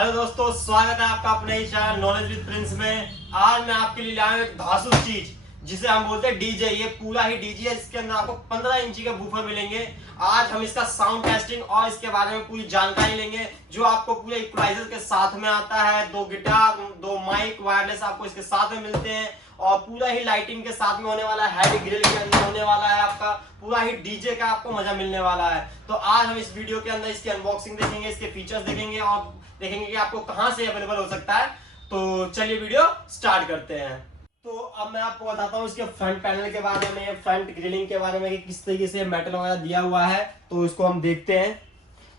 Hello दोस्तों, स्वागत है आपका अपने ही चैनल नॉलेज विद प्रिंस में। आज मैं आपके लिए लाया हूं एक धांसू चीज जिसे हम बोलते हैं डीजे। ये पूरा ही डीजे है, इसके अंदर आपको 15 इंची के बूफर मिलेंगे। आज हम इसका साउंड टेस्टिंग और इसके बारे में पूरी जानकारी लेंगे, जो आपको पूरे इक्वलाइजर के साथ में आता है। 2 गिटार, 2 माइक वायरलेस आपको इसके साथ में मिलते हैं और पूरा ही लाइटिंग के साथ में होने वाला है। हेड ग्रिल के अंदर होने वाला है आपका पूरा ही डीजे का आपको मजा मिलने वाला है। तो आज हम इस वीडियो के अंदर इसकी अनबॉक्सिंग देखेंगे, इसके फीचर्स देखेंगे और देखेंगे कि आपको कहां से अवेलेबल हो सकता है। तो चलिए वीडियो स्टार्ट करते हैं। तो अब मैं आपको बताता हूँ इसके फ्रंट पैनल के बारे में, फ्रंट ग्रिलिंग के बारे में कि किस तरीके से मेटल वगैरह दिया हुआ है। तो इसको हम देखते हैं।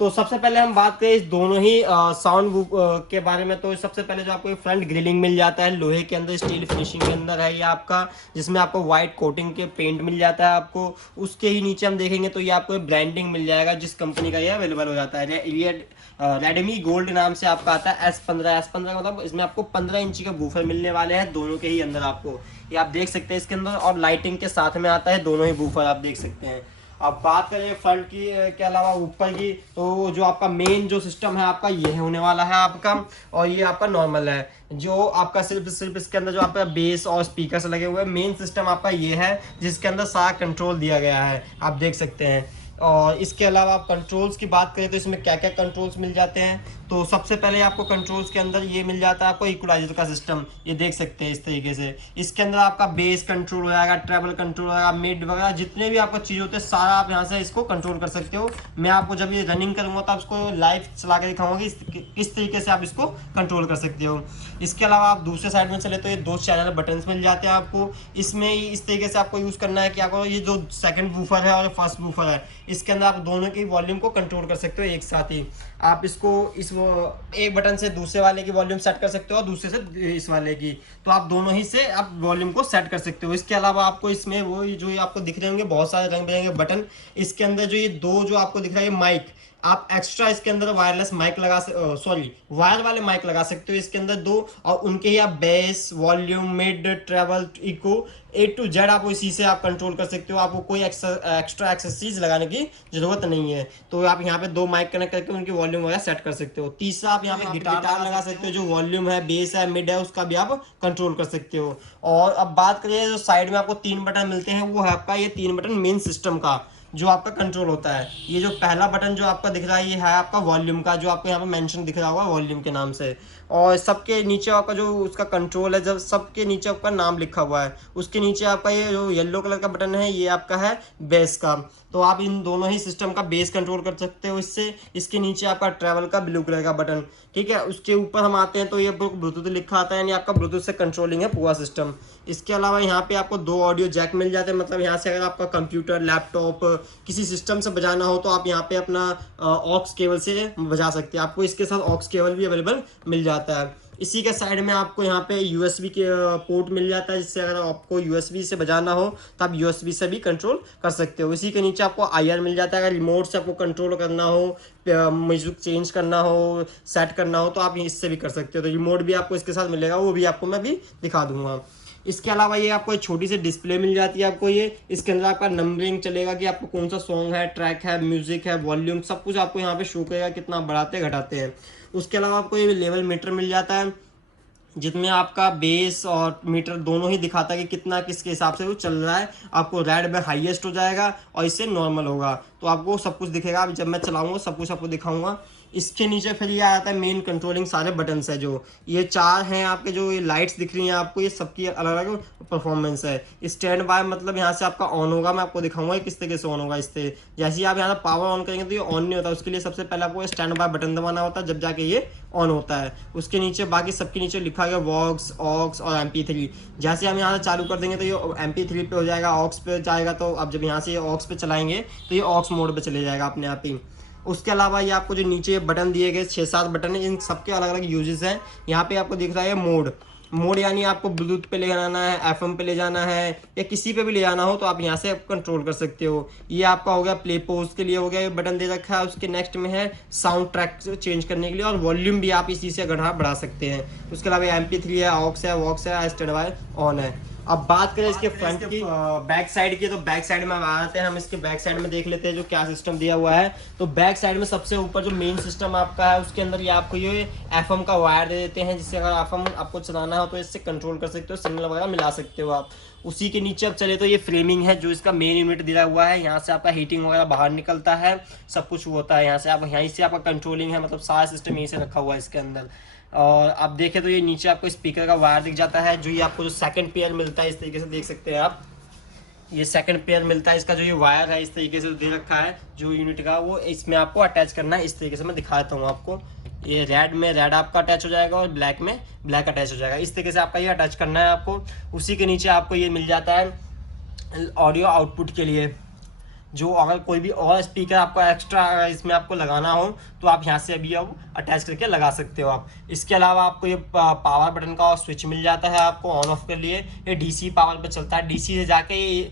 तो सबसे पहले हम बात करें इस दोनों ही साउंड के बारे में। तो सबसे पहले जो आपको फ्रंट ग्रिलिंग मिल जाता है लोहे के अंदर, स्टील फिनिशिंग के अंदर है ये आपका, जिसमें आपको व्हाइट कोटिंग के पेंट मिल जाता है आपको। उसके ही नीचे हम देखेंगे तो ये आपको ब्रांडिंग मिल जाएगा, जिस कंपनी का ये अवेलेबल हो जाता है। ये रेडमी गोल्ड नाम से आपका आता है। S15 मतलब इसमें आपको 15 इंची का बूफर मिलने वाले हैं दोनों के ही अंदर आपको। ये आप देख सकते हैं इसके अंदर, और लाइटिंग के साथ में आता है दोनों ही बूफर, आप देख सकते हैं। अब बात करें फ्रंट की के अलावा ऊपर की, तो जो आपका मेन जो सिस्टम है आपका ये होने वाला है आपका, और ये आपका नॉर्मल है। जो आपका सिर्फ इसके अंदर जो आपका बेस और स्पीकर्स लगे हुए हैं, मेन सिस्टम आपका ये है जिसके अंदर सारा कंट्रोल दिया गया है, आप देख सकते हैं। और इसके अलावा आप कंट्रोल्स की बात करें तो इसमें क्या क्या कंट्रोल्स मिल जाते हैं। तो सबसे पहले आपको कंट्रोल्स के अंदर ये मिल जाता है आपको इक्वलाइजर का सिस्टम, ये देख सकते हैं इस तरीके से। इसके अंदर आपका बेस कंट्रोल हो जाएगा, ट्रेबल कंट्रोल हो जाएगा, मिड वगैरह जितने भी आपको चीज़ होते हैं सारा आप यहाँ से इसको कंट्रोल कर सकते हो। मैं आपको जब ये रनिंग करूँगा तो आपको लाइव चला के दिखाऊंगा कि किस तरीके से आप इसको कंट्रोल कर सकते हो। इसके अलावा आप दूसरे साइड में चले तो ये 2 चैनल बटन मिल जाते हैं आपको। इसमें इस तरीके से आपको यूज़ करना है कि आपको ये जो सेकंड वूफर है और फर्स्ट वूफर है, इसके अंदर आप दोनों की वॉल्यूम को कंट्रोल कर सकते हो एक साथ ही। आप इसको एक बटन से दूसरे वाले की वॉल्यूम सेट कर सकते हो और दूसरे से इस वाले की, तो आप दोनों ही से आप वॉल्यूम को सेट कर सकते हो। इसके अलावा आपको इसमें वो जो आपको दिख रहे होंगे बहुत सारे रंग बिरंगे बटन, इसके अंदर जो ये 2 जो आपको दिख रहा है माइक, आप एक्स्ट्रा इसके अंदर वायरलेस माइक वायर वाले माइक लगा सकते हो इसके अंदर 2, और उनके ही आप bass, volume, mid, treble, echo A to Z आप इसी से आप कंट्रोल कर सकते हो। आपको कोई एक्स्ट्रा एक्सेसरीज लगाने की जरूरत नहीं है। तो आप यहाँ पे 2 माइक कनेक्ट करके उनकी वॉल्यूम वगैरह सेट कर सकते हो। तीसरा आप यहाँ पे गिटार लगा सकते हो, जो वॉल्यूम है, बेस है, मिड है, उसका भी आप कंट्रोल कर सकते हो। और अब बात करें जो साइड में आपको 3 बटन मिलते हैं, वो है आपका ये 3 बटन मेन सिस्टम का जो आपका कंट्रोल होता है। ये जो पहला बटन जो आपका दिख रहा है ये है आपका वॉल्यूम का, जो आपको यहाँ पे मेंशन दिख रहा होगा वॉल्यूम के नाम से। और सबके नीचे आपका जो उसका कंट्रोल है, जब सबके नीचे आपका नाम लिखा हुआ है, उसके नीचे आपका ये जो येलो कलर का बटन है ये आपका है बेस का। तो आप इन दोनों ही सिस्टम का बेस कंट्रोल कर सकते हो इससे। इसके नीचे आपका ट्रैवल का ब्लू कलर का बटन, ठीक है। उसके ऊपर हम आते हैं तो ये ब्लूटूथ लिखा आता है, यानी आपका ब्लूटूथ से कंट्रोलिंग है पूरा सिस्टम। इसके अलावा यहाँ पे आपको 2 ऑडियो जैक मिल जाते हैं, मतलब यहाँ से अगर आपका कंप्यूटर, लैपटॉप किसी सिस्टम से बजाना हो तो आप यहाँ पे अपना ऑक्स केबल से बजा सकते हैं। आपको इसके साथ ऑक्स केबल भी अवेलेबल मिल जाता है। इसी के साइड में आपको यहाँ पे USB के पोर्ट मिल जाता है, जिससे अगर आपको USB से बजाना हो तो आप USB से भी कंट्रोल कर सकते हो। इसी के नीचे आपको IR मिल जाता है, अगर रिमोट से आपको कंट्रोल करना हो, म्यूजिक चेंज करना हो, सेट करना हो, तो आप इससे भी कर सकते हो। तो रिमोट भी आपको इसके साथ मिलेगा, वो भी आपको मैं भी दिखा दूंगा। इसके अलावा ये आपको एक छोटी सी डिस्प्ले मिल जाती है आपको ये, इसके अंदर आपका नंबरिंग चलेगा कि आपको कौन सा सॉन्ग है, ट्रैक है, म्यूजिक है, वॉल्यूम, सब कुछ आपको यहाँ पे शो करेगा कितना बढ़ाते घटाते हैं। उसके अलावा आपको ये लेवल मीटर मिल जाता है, जितने आपका बेस और मीटर दोनों ही दिखाता है कि कितना किसके हिसाब से वो चल रहा है। आपको रेड में हाईएस्ट हो जाएगा और इससे नॉर्मल होगा, तो आपको सब कुछ दिखेगा। जब मैं चलाऊंगा सब कुछ आपको दिखाऊंगा। इसके नीचे फिर ये आ जाता है मेन कंट्रोलिंग सारे बटन्स है, जो ये 4 हैं आपके, जो ये लाइट्स दिख रही हैं आपको, ये सबकी अलग अलग परफॉर्मेंस है। स्टैंड बाय मतलब यहाँ से आपका ऑन होगा, मैं आपको दिखाऊंगा किस तरीके से ऑन होगा। इससे जैसे ही आप यहाँ पावर ऑन करेंगे तो ये ऑन नहीं होता, उसके लिए सबसे पहले आपको स्टैंड बाय बटन दबाना होता है, जब जाके ये ऑन होता है। उसके नीचे बाकी सबके नीचे लिखा गया वॉक्स, ऑक्स और MP3। जैसे हम यहाँ से चालू कर देंगे तो ये MP3 पे हो जाएगा, ऑक्स पे जाएगा। तो अब जब यहाँ से ये ऑक्स पे चलाएंगे तो ये ऑक्स मोड पे चले जाएगा अपने आप ही। उसके अलावा ये आपको जो नीचे बटन दिए गए 6-7 बटन है, इन सबके अलग अलग यूजेस हैं। यहाँ पे आपको दिख रहा है मोड यानी आपको ब्लूटूथ पे ले जाना है, FM पे ले जाना है, या किसी पे भी ले जाना हो तो आप यहाँ से आप कंट्रोल कर सकते हो। ये आपका हो गया प्ले पोज के लिए हो गया, ये बटन दे रखा है। उसके नेक्स्ट में है साउंड ट्रैक चेंज करने के लिए, और वॉल्यूम भी आप इसी से बढ़ा सकते हैं। उसके अलावा MP3 है, ऑक्स है, वॉक्स है, स्टैंड बाय ऑन है। अब बात करें इसके फ्रंट की, बैक साइड की, तो बैक साइड में आते हैं हम। इसके बैक साइड में देख लेते हैं जो क्या सिस्टम दिया हुआ है। तो बैक साइड में सबसे ऊपर जो मेन सिस्टम आपका है उसके अंदर ये आपको ये एफएम का वायर दे देते हैं, जिससे अगर एफएम आपको चलाना हो तो इससे कंट्रोल कर सकते हो, सिग्नल वगैरह मिला सकते हो आप। उसी के नीचे अब चले तो ये फ्रेमिंग है जो इसका मेन यूनिट दिया हुआ है। यहाँ से आपका हीटिंग वगैरह बाहर निकलता है, सब कुछ होता है यहाँ से। आप यहीं से आपका कंट्रोलिंग है, मतलब सारा सिस्टम यहीं से रखा हुआ है इसके अंदर। और आप देखें तो ये नीचे आपको स्पीकर का वायर दिख जाता है, जो ये आपको जो सेकंड पेयर मिलता है इस तरीके से देख सकते हैं आप। ये सेकंड पेयर मिलता है, इसका जो ये वायर है इस तरीके से दे रखा है जो यूनिट का, वो इसमें आपको अटैच करना है। इस तरीके से मैं दिखा देता हूँ आपको। ये रेड में रेड आपका अटैच हो जाएगा और ब्लैक में ब्लैक अटैच हो जाएगा। इस तरीके से आपका ये अटैच करना है आपको। उसी के नीचे आपको ये मिल जाता है ऑडियो आउटपुट के लिए, जो अगर कोई भी और स्पीकर आपको एक्स्ट्रा इसमें आपको लगाना हो तो आप यहाँ से अभी अब अटैच करके लगा सकते हो आप। इसके अलावा आपको ये पावर बटन का स्विच मिल जाता है आपको ऑन ऑफ के लिए। ये डीसी पावर पे चलता है, डीसी से जाके ये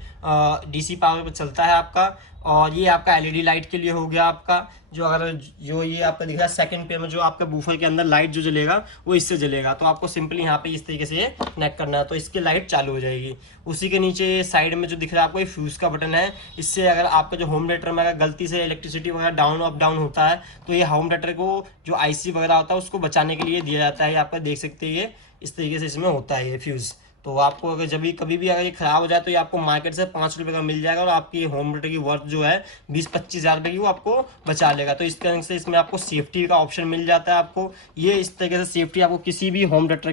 डीसी पावर पे चलता है आपका। और ये आपका एलईडी लाइट के लिए हो गया आपका, जो अगर जो ये आपका दिख रहा है सेकंड पे में जो आपके बूफर के अंदर लाइट जो जलेगा वो इससे जलेगा। तो आपको सिंपली यहाँ पे इस तरीके से ये कनेक्ट करना है तो इसकी लाइट चालू हो जाएगी। उसी के नीचे साइड में जो दिख रहा है आपको ये फ्यूज़ का बटन है। इससे अगर आपका जो होम थिएटर में अगर गलती से इलेक्ट्रिसिटी वगैरह डाउन अप डाउन होता है तो ये होम थिएटर को जो आईसी वगैरह होता है उसको बचाने के लिए दिया जाता है। आपका देख सकते हैं ये इस तरीके से इसमें होता है ये फ्यूज़। तो आपको अगर जब भी कभी भी अगर ये ख़राब हो जाए तो ये आपको मार्केट से 5 रुपये का मिल जाएगा और आपकी होम थिएटर की वर्थ जो है 20-25 हज़ार रुपये की वो आपको बचा लेगा। तो इस तरह से इसमें आपको सेफ्टी का ऑप्शन मिल जाता है आपको। ये इस तरीके से सेफ्टी आपको किसी भी होम थिएटर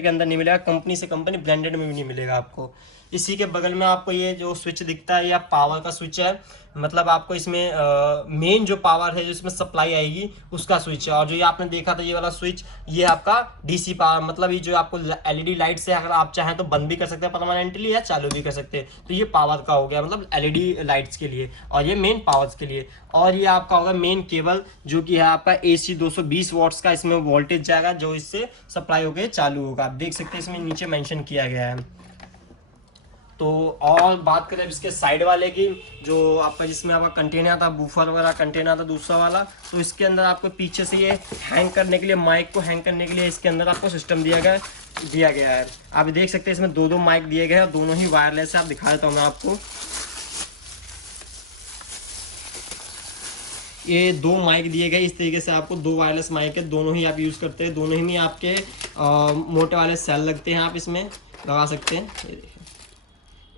के अंदर नहीं मिलेगा, कंपनी से कंपनी ब्रांडेड में भी नहीं मिलेगा आपको। इसी के बगल में आपको ये जो स्विच दिखता है ये पावर का स्विच है, मतलब आपको इसमें मेन जो पावर है जो इसमें सप्लाई आएगी उसका स्विच है। और जो ये आपने देखा था ये वाला स्विच ये आपका डीसी पावर, मतलब ये जो आपको एलईडी लाइट से अगर आप चाहें तो बंद भी कर सकते हैं परमानेंटली या चालू भी कर सकते हैं। तो ये पावर का हो गया, मतलब एलईडी लाइट्स के लिए, और ये मेन पावर्स के लिए। और ये आपका होगा मेन केबल जो कि है आपका AC 220 वॉट्स का, इसमें वोल्टेज जाएगा जो इससे सप्लाई होकर चालू होगा। आप देख सकते हैं इसमें नीचे मेंशन किया गया है। तो और बात करें इसके साइड वाले की, जो आपका जिसमें आपका कंटेनर आता, बूफर वगैरह कंटेनर आता दूसरा वाला, तो इसके अंदर आपको पीछे से ये हैंग करने के लिए, माइक को हैंग करने के लिए इसके अंदर आपको सिस्टम दिया गया है। आप देख सकते हैं इसमें दो माइक दिए गए हैं, दोनों ही वायरलेस है। आप दिखा देता हूँ मैं आपको। ये 2 माइक दिए गए इस तरीके से आपको, 2 वायरलेस माइक है, दोनों ही आप यूज़ करते हैं। दोनों ही में आपके मोटे वाले सेल लगते हैं, आप इसमें लगा सकते हैं।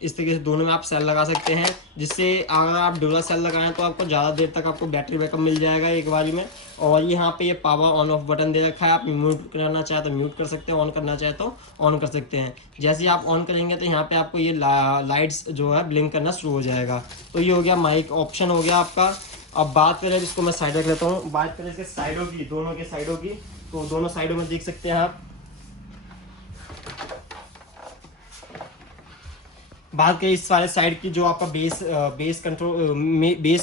इस तरीके से दोनों में आप सेल लगा सकते हैं, जिससे अगर आप डोला सेल लगाएं तो आपको ज़्यादा देर तक आपको बैटरी बैकअप मिल जाएगा एक बारी में। और यहाँ पे ये पावर ऑन ऑफ बटन दे रखा है, आप म्यूट करना चाहे तो म्यूट कर सकते हैं, ऑन करना चाहे तो ऑन कर सकते हैं। जैसे ही आप ऑन करेंगे तो यहाँ पे आपको ये लाइट्स जो है ब्लिंक करना शुरू हो जाएगा। तो ये हो गया माइक ऑप्शन हो गया आपका। अब बात करें जिसको मैं साइड रख लेता हूँ, बात करें इसके साइडों की, दोनों के साइडों की, तो दोनों साइडों में देख सकते हैं आप। बात करें इस वाले साइड की, जो आपका बेस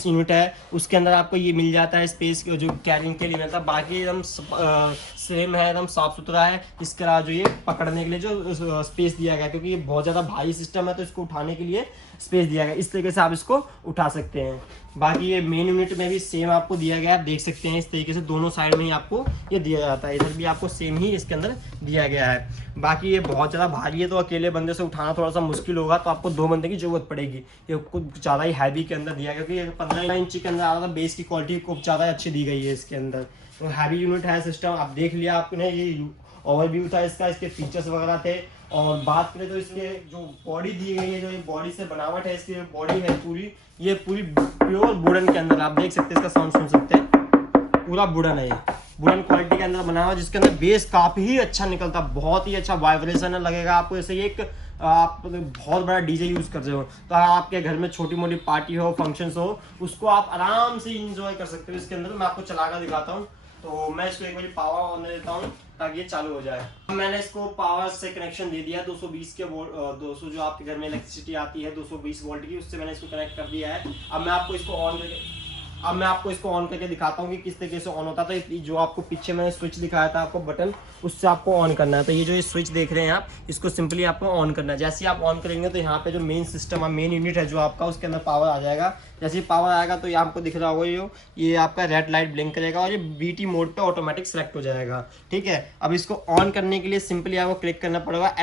यूनिट है उसके अंदर आपको ये मिल जाता है स्पेस जो कैरिंग के लिए मिलता है। बाकी एकदम सेम है, एकदम साफ सुथरा है। इसके अलावा जो ये पकड़ने के लिए जो स्पेस दिया गया है, क्योंकि ये बहुत ज़्यादा भारी सिस्टम है तो इसको उठाने के लिए स्पेस दिया गया है। इस तरीके से आप इसको उठा सकते हैं। बाकी ये मेन यूनिट में भी सेम आपको दिया गया है, देख सकते हैं इस तरीके से दोनों साइड में ही आपको ये दिया जाता है। इधर भी आपको सेम ही इसके अंदर दिया गया है। बाकी ये बहुत ज़्यादा भारी है तो अकेले बंदे से उठाना थोड़ा सा मुश्किल होगा, तो आपको 2 बंदे की जरूरत पड़ेगी। ये कुछ ज़्यादा ही हैवी के अंदर दिया गया, क्योंकि 15 इंच के अंदर आ रहा था, बेस की क्वालिटी खूब ज़्यादा अच्छी दी गई है इसके अंदर। तो हैवी यूनिट है सिस्टम, आप देख लिया आपने, ये ओवरव्यू था इसका, इसके फीचर्स वगैरह थे। और बात करें तो इसके जो बॉडी दी गई है, जो ये बॉडी से बनावट है, इसकी बॉडी है पूरी, ये पूरी प्योर वुडन के अंदर, आप देख सकते हैं, इसका साउंड सुन सकते हैं, पूरा वुडन है ये, वुडन क्वालिटी के अंदर बना हुआ, जिसके अंदर बेस काफ़ी ही अच्छा निकलता, बहुत ही अच्छा वाइब्रेशन लगेगा आपको। जैसे एक आप बहुत बड़ा डीजे यूज़ कर रहे हो तो आपके घर में छोटी मोटी पार्टी हो, फंक्शंस हो, उसको आप आराम से इंजॉय कर सकते हो इसके अंदर। मैं आपको चला कर दिखाता हूँ। तो मैं इसको एक बार पावर ऑन देता हूँ ताकि ये चालू हो जाए। मैंने इसको पावर से कनेक्शन दे दिया, 220 के वोल्ट, 200 जो आपके घर में इलेक्ट्रिसिटी आती है 220 वोल्ट की, उससे मैंने इसको कनेक्ट कर दिया है। अब मैं आपको इसको ऑन अब मैं आपको इसको ऑन करके दिखाता हूँ कि किस तरीके से ऑन होता था। तो जो आपको पीछे मैंने स्विच दिखाया था आपको बटन, उससे आपको ऑन करना है। तो ये जो ये स्विच देख रहे हैं आप, इसको सिंपली आपको ऑन करना है। जैसे ही आप ऑन करेंगे तो यहाँ पे जो मेन सिस्टम है, मेन यूनिट है जो आपका, उसके अंदर पावर आ जाएगा। जैसे ही पावर आएगा तो ये आपको दिख रहा होगा ये आपका रेड लाइट ब्लिंक करेगा और ये बीटी मोड पे ऑटोमेटिक सेलेक्ट हो जाएगा। ठीक है, अब इसको ऑन करने के लिए सिंपली आपको क्लिक करना पड़ेगा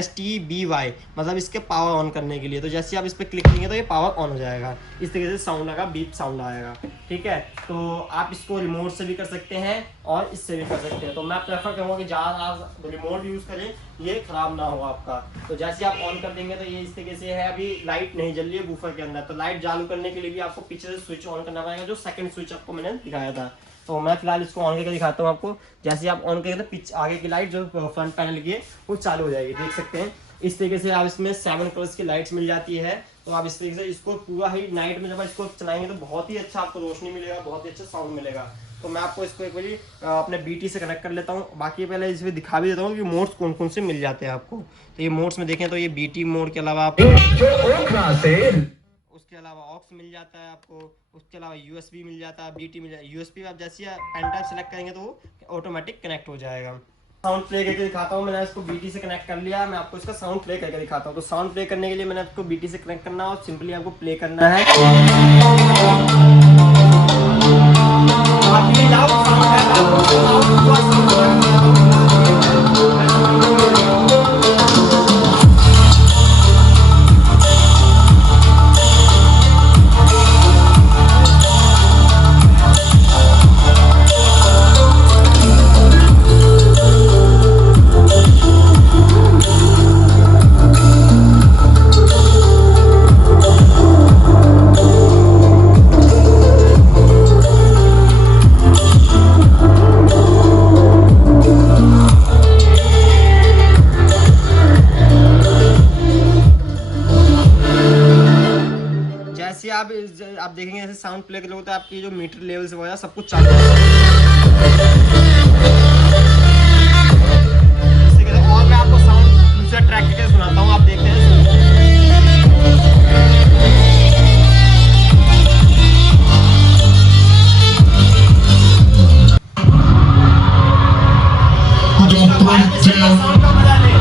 STBY, मतलब इसके पावर ऑन करने के लिए। तो जैसे आप इस पर क्लिक करेंगे तो ये पावर ऑन हो जाएगा। इस तरीके से साउंड आएगा, बीप साउंड आएगा। ठीक है, तो आप इसको रिमोट से भी कर सकते हैं और इससे भी कर सकते हैं। तो मैं प्रेफर करूँगा कि ज़्यादा रिमोट यूज़ करें, ये खराब ना हो आपका। तो जैसे आप ऑन कर देंगे तो ये इस तरीके से है। अभी लाइट नहीं जल रही है बूफर के अंदर, तो लाइट चालू करने के लिए भी आपको पीछे से स्विच ऑन करना पड़ेगा, जो सेकंड स्विच आपको मैंने दिखाया था। तो मैं फिलहाल इसको ऑन करके दिखाता हूँ आपको। जैसे आप ऑन करेंगे तो पीछे आगे की लाइट जो फ्रंट पैनल की है वो चालू हो जाएगी, देख सकते हैं। इस तरीके से आप इसमें 7 कलर्स की लाइट्स मिल जाती है। तो आप इस तरीके से इसको पूरा ही नाइट में जब इसको चलाएंगे तो बहुत ही अच्छा आपको रोशनी मिलेगा, बहुत ही अच्छा साउंड मिलेगा। तो मैं आपको इसको एक बार अपने BT से कनेक्ट कर लेता हूँ। बाकी पहले इसमें दिखा भी देता हूँ कि मोड्स कौन कौन से मिल जाते हैं आपको। तो ये मोड्स में देखें तो ये BT मोड के अलावा आप उसके अलावा ऑक्स मिल जाता है आपको, उसके अलावा USB मिल जाता है, BT मिल जाता है। USB आप जैसे पेन ड्राइव सेलेक्ट करेंगे तो वो ऑटोमेटिक कनेक्ट हो जाएगा। साउंड प्ले करके दिखाता हूँ। मैंने इसको BT से कनेक्ट कर लिया, मैं आपको इसका साउंड प्ले करके दिखाता हूँ। तो साउंड प्ले करने के लिए मैंने आपको BT से कनेक्ट करना है और सिंपली आपको प्ले करना है। आप देखेंगे ऐसे साउंड प्ले करोगे तो आपकी जो मीटर लेवल से वगैरह सब कुछ चालू हो जाएगा। और मैं आपको साउंड दूसरा ट्रैक करके सुनाता हूँ, आप देखते हैं। साउंड का मजा ले।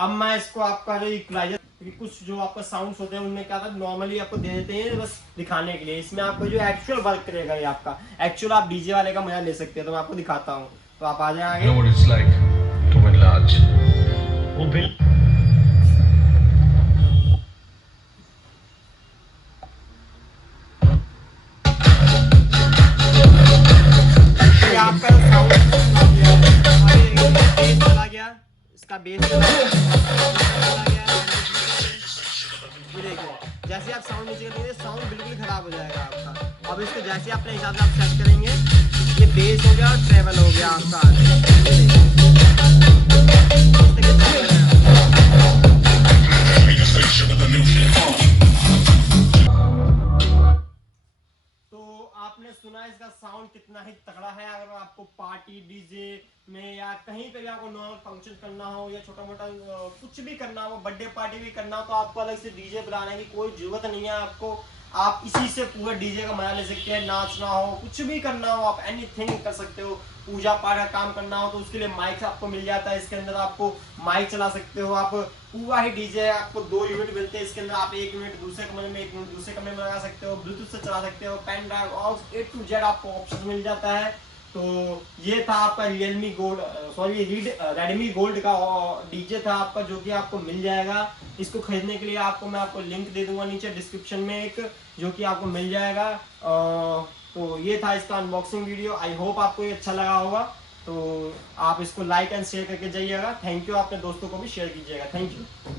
अब मैं इसको आपका जो इक्वलाइजर, कुछ जो आपका साउंड्स होते हैं उनमें क्या था नॉर्मली आपको दे देते हैं बस दिखाने के लिए। इसमें आपको जो एक्चुअल वर्क करेगा ये आपका एक्चुअल, आप डीजे वाले का मजा ले सकते हैं। तो मैं आपको दिखाता हूँ, तो आप आ जाए आगे। आपका साउंड चला गया, इसका बेस चला गया। ये देखो, जैसे आप साउंड नीचे करेंगे साउंड बिल्कुल खराब हो जाएगा आपका। अब इसको जैसे अपने हिसाब से आप सेट करेंगे, ये बेस हो गया और ट्रेवल हो गया आपका। आपने सुना इसका साउंड कितना ही तगड़ा है। अगर आपको पार्टी डीजे में या कहीं पे भी आपको नॉर्मल फंक्शन करना हो या छोटा मोटा कुछ भी करना हो, बर्थडे पार्टी भी करना हो, तो आपको अलग से डीजे बुलाने की कोई जरूरत नहीं है। आपको आप इसी से पूरा डीजे का मजा ले सकते हैं। नाचना हो, कुछ भी करना हो, आप एनीथिंग कर सकते हो। पूजा पाठ का काम करना हो तो उसके लिए माइक आपको मिल जाता है। इसके अंदर आपको माइक चला सकते हो। आप पूरा ही डीजे, आपको 2 यूनिट मिलते हैं इसके अंदर। आप 1 यूनिट दूसरे कमरे में, 1 यूनिट दूसरे कमरे में लगा सकते हो। ब्लूटूथ से चला सकते हो, पेन ड्राइव और A to Z आपको ऑप्शन मिल जाता है। तो ये था आपका Redmi Gold का डीजे था आपका, जो कि आपको मिल जाएगा। इसको खरीदने के लिए मैं आपको लिंक दे दूंगा नीचे डिस्क्रिप्शन में एक, जो कि आपको मिल जाएगा। तो ये था इसका अनबॉक्सिंग वीडियो। आई होप आपको ये अच्छा लगा होगा, तो आप इसको लाइक एंड शेयर करके जाइएगा। थैंक यू, अपने दोस्तों को भी शेयर कीजिएगा। Thank you.